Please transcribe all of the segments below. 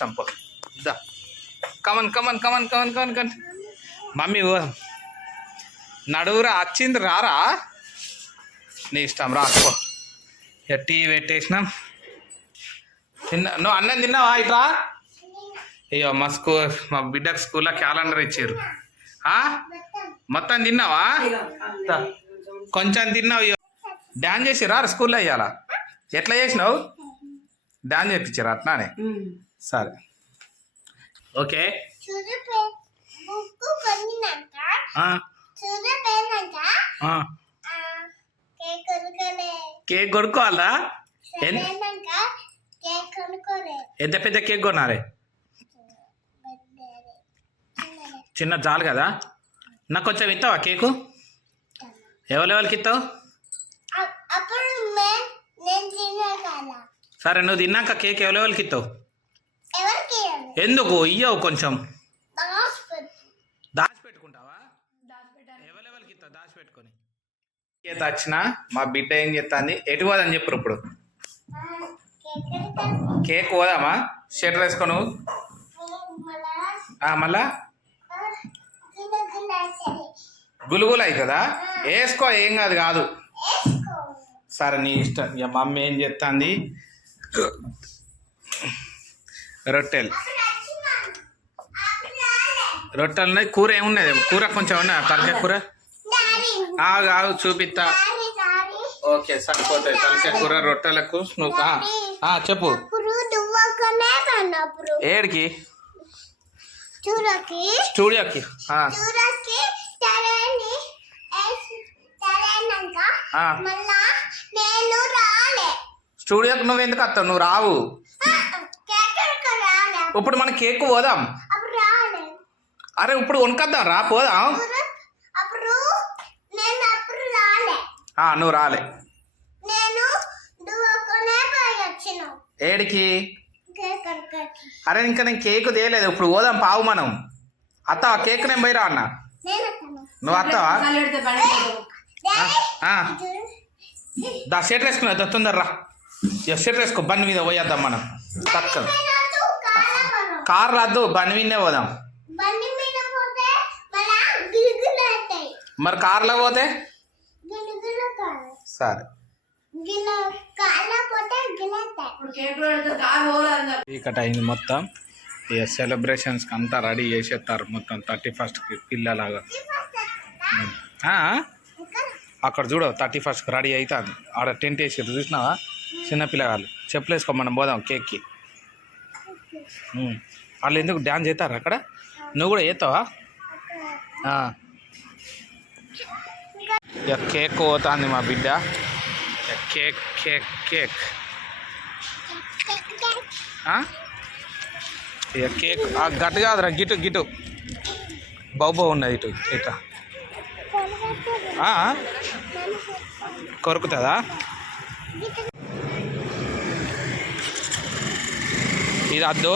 చంప దా come on come on come on come on come on come on mummy ఓ నడువురా వచ్చింది రారా నీ ఇష్టం రాసుకో టీ పెట్టేసినాం నువ్వు అన్నం తిన్నావా ఇట్లా అయ్యో మా బిడ్డకు స్కూల్లో క్యాలెండర్ ఇచ్చారు మొత్తం తిన్నావా కొంచెం తిన్నావు అయ్యో డాన్స్ చేసిరా స్కూల్లో అయ్యాల ఎట్లా చేసినావు డాన్స్ చేయించారు అట్లానే సరే ఓకే కేక్ కొనుక్కోవాలా ఎంత పెద్ద కేక్ కొనాలి చిన్న చాలు కదా నాకు కొంచెం ఇస్తావా కేకు ఎవరెవరికి ఇస్తావు సరే నువ్వు తిన్నాక కేక్ ఎవరెవరికి ఇస్తావు ఎందుకు ఇయ్యవు కొంచెం దాచిపెట్టుకుంటావా ఎవరెవరికి ఇస్తావు దాచిపెట్టుకొని కేక్ వచ్చిన మా బిడ్డ ఏం చెప్తాంది ఎటు పోదని చెప్పరు ఇప్పుడు కేక్ పోదామా షర్ట్ వేసుకో నువ్వు మళ్ళా గులుగులు అవుతుందా వేసుకో ఏం కాదు కాదు సరే నీ ఇష్టం ఇక మమ్మీ ఏం చెప్తాంది రొట్టెలు కూర ఏమున్నది కూర కొంచెం ఉన్నది తలకాయ కూర ఆగు చూపిస్తా ఓకే సరిపోతాయి తలకాయ కూర రొట్టెలకు నువ్వు చెప్పు ఏడికి స్టూడియోకి స్టూడియోకి నువ్వు ఎందుకు వస్తావు నువ్వు రావు ఇప్పుడు మనం కేక్ పోదాం అరే ఇప్పుడు వణుకొద్దాం రా పోదాం నువ్వు రాలే ఏడికి అరే ఇంకా నేను కేక్ తేయలేదు ఇప్పుడు పోదాం పావు మనం అత్తావా కేక్ నేను పోయిరా అన్న నువ్వు వస్తావా దా షర్ట్ వేసుకున్నా తొందర రా షర్ట్ వేసుకో బండి మీద పోయేద్దాం మనం తక్కువ కార్ రాదు బండి మీదనే పోదాం మరి కార్లో పోతే సరే ఇక్కడ అయింది మొత్తం ఇక సెలబ్రేషన్స్కి అంతా రెడీ చేసేస్తారు మొత్తం 31st పిల్లలాగా అక్కడ చూడ 31st రెడీ అవుతుంది ఆడ టెంట్ వేసారు చూసినావా చిన్నపిల్లగాళ్ళు చెప్పులు వేసుకో మనం పోదాం కేక్కి వాళ్ళు ఎందుకు డ్యాన్స్ చేస్తారు అక్కడ నువ్వు కూడా చేస్తావా ఇక కేక్ పోతుంది మా బిడ్డ కేక్ కేక్ కేక్ ఇక కేక్ గట్టు కాదురా గిటు గిటు బాబు ఉన్నది ఇటు ఇట్లా కొరుకుతుందా ఇది అద్దు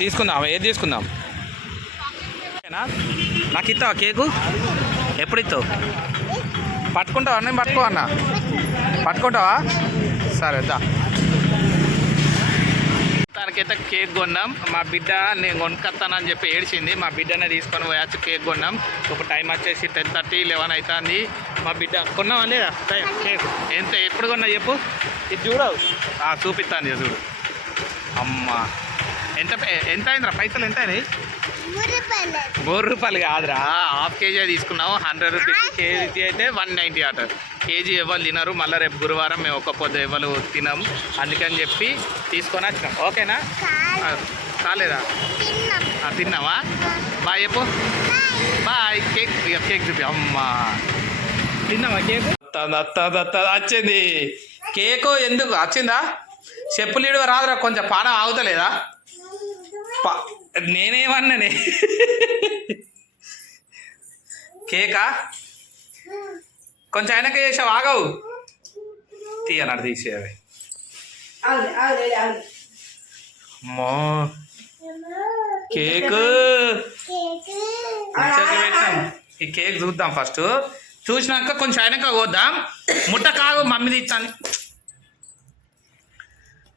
తీసుకుందాం ఏది తీసుకుందాం నాకు ఇస్తావా కేకు ఎప్పుడు ఇస్తావు పట్టుకుంటావా నేను పట్టుకో అన్న పట్టుకుంటావా సరే దా తనకైతే కేక్ కొన్నాం మా బిడ్డ నేను కొనుక్కొస్తానని చెప్పి ఏడ్చింది మా బిడ్డనే తీసుకొని పోయచ్చు కేక్ కొన్నాం ఇప్పుడు టైం వచ్చేసి 10:30 11 అవుతుంది మా బిడ్డ కొన్నావా లేదా కేక్ ఎంత ఎప్పుడు కొన్నా చెప్పు ఇది చూడవు చూపిస్తాను చూడు అమ్మా ఎంత ఎంత అయిందిరా పైసలు ఎంత అయినాయి ₹3 కాదురా ½ కేజీ తీసుకున్నాము 100 రూపీస్ కేజీ అయితే 190 అట కేజీ ఎవరు తినరు మళ్ళీ రేపు గురువారం మేము ఒక్క పొద్దు ఎవరు తినాము అందుకని చెప్పి తీసుకొని వచ్చినాం ఓకేనా కాలేదా తిన్నావా బాయ్ చెప్పు బాయ్ కేక్ కేక్ చూపి అమ్మా తిన్నావా కేక్ వచ్చింది కేకు ఎందుకు వచ్చిందా చెప్పులు ఇడవ రాదురా కొంచెం పాన ఆగుతలేదా నేనేమన్నానే కేకా కొంచెం వెనక చేసావు ఆగవు తీయనాడు తీసేవి అమ్మో కేకు పెట్టాం ఈ కేక్ చూద్దాం ఫస్ట్ చూసినాక కొంచెం వెనక పోద్దాం ముట్ట కాగు మమ్మీ తీస్తాను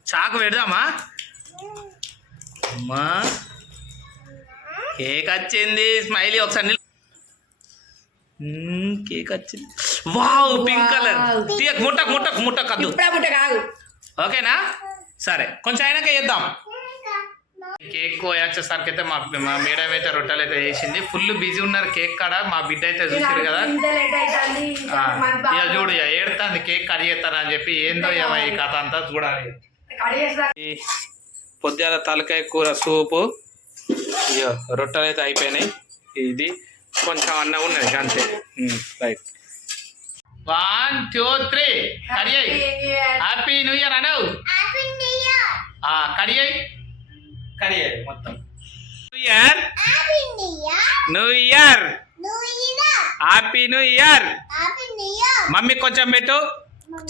చాకు పెడదామా? అమ్మా కేక్ వచ్చింది. స్మైలీ ఒకసారి కేక్ వచ్చింది. Wow pink colour. ముట్టకద్దు. ఓకేనా? సరే కొంచెం అయినాక చేద్దాం. కేక్ కోయొచ్చేసరికి అయితే మా మేడం అయితే రొట్టెలు అయితే వేసింది. ఫుల్ బిజీ ఉన్నారు కేక్ కాడ. మా బిడ్డ అయితే చూసారు కదా, ఇక చూడు ఇక ఏడుతుంది కేక్ కట్ చేస్తానని చెప్పి. ఏందో ఏమో ఈ కథ అంతా చూడాలి. పొద్దుల తలకాయ కూర సూపు, ఇక రొట్టెలు అయితే అయిపోయినాయి. ఇది కొంచెం అన్నం ఉన్నది అంతే. రైట్ 1 2 3 కడి అయ్యి హ్యాపీ న్యూ ఇయర్ అనవు. కడి అయ్యి మొత్తం new year happy new year. Mummy కొంచెం పెట్టు,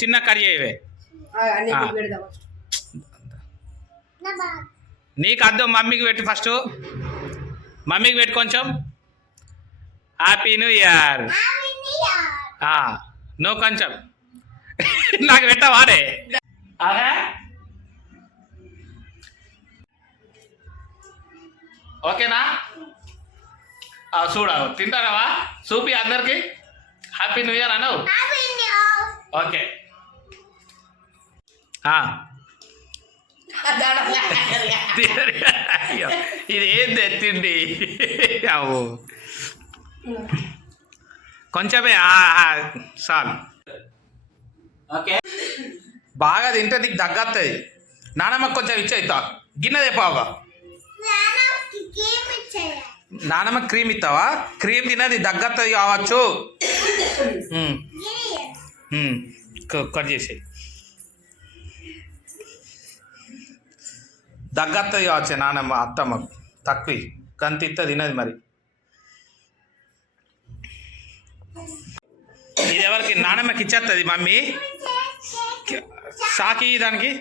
చిన్న కడి అయ్యవే. నీకు అద్దు, మమ్మీకి పెట్టు. ఫస్ట్ మమ్మీకి పెట్టు కొంచెం. Happy new year. నువ్వు కొంచెం నాకు పెట్టవాడే. ఓకేనా? చూడ తింటారావా? చూపి అందరికి హ్యాపీ న్యూ ఇయర్ అనవు. ఓకే ఇది ఏంది తిండి? అవు కొంచెమే చాలు. ఓకే బాగా తింటే నీకు దగ్గత్తది. నానమ్మకి కొంచెం ఇచ్చేయితా. గిన్నె తెప్పావా? నానమ్మ క్రీమ్ ఇస్తావా? క్రీమ్ తినది దగ్గత్తది కావచ్చు. కట్ చేసి దగ్గత్తది కావచ్చు నానమ్మ. అత్తమ్మ తక్కువ కంతి ఇస్తా తినది. మరి ఇది ఎవరికి? నానమ్మకి ఇచ్చేస్తుంది మమ్మీ. సాకి దానికి.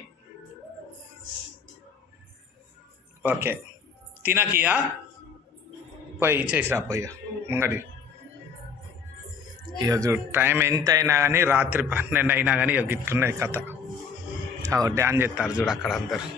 ఓకే తినకియా పోయి ఇచ్చేసిరా పోయి ముంగడి. ఇక చూడు టైం ఎంత అయినా కానీ రాత్రి 12 అయినా కానీ ఇక గిట్లున్నది కథ. డ్యాన్స్ చేస్తారు చూడు అక్కడ అందరు.